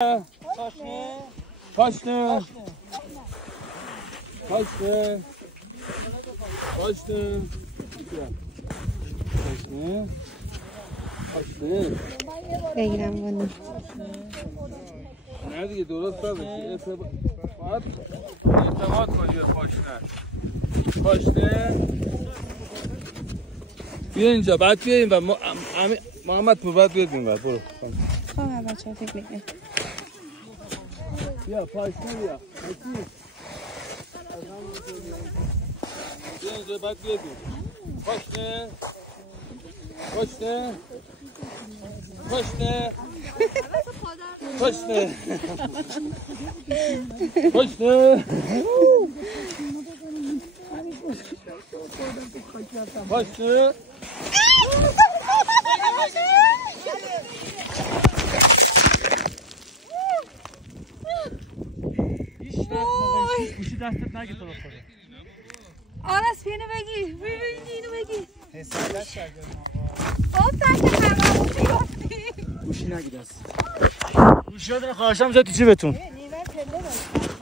Kaçtı. Kaçtı. Kaçtı. Kaçtı. بگیرم bunu. نه دیگه درست بشه. اعتماد کنی به پاشنه. پاشنه. بیا اینجا بعد بیا این و محمد پور بعد بیاد این ور برو. خب بچه‌ها فکر می‌کنم. بیا پاشنه بیا. بیا اینجا بعد بیاد این. پاشنه. پاشنه. پاشنه. پاشنه. پاشنه. پاشنه. گوشی دستت نگیر تو افتاده. آرس اینو بگیر. ببین اینو بگیر. حسابش کردم آقا فرموشی گفتی. گوشی نگیر دست. گوشی رو خواهشم بذار تو جیبتون. نیمه پله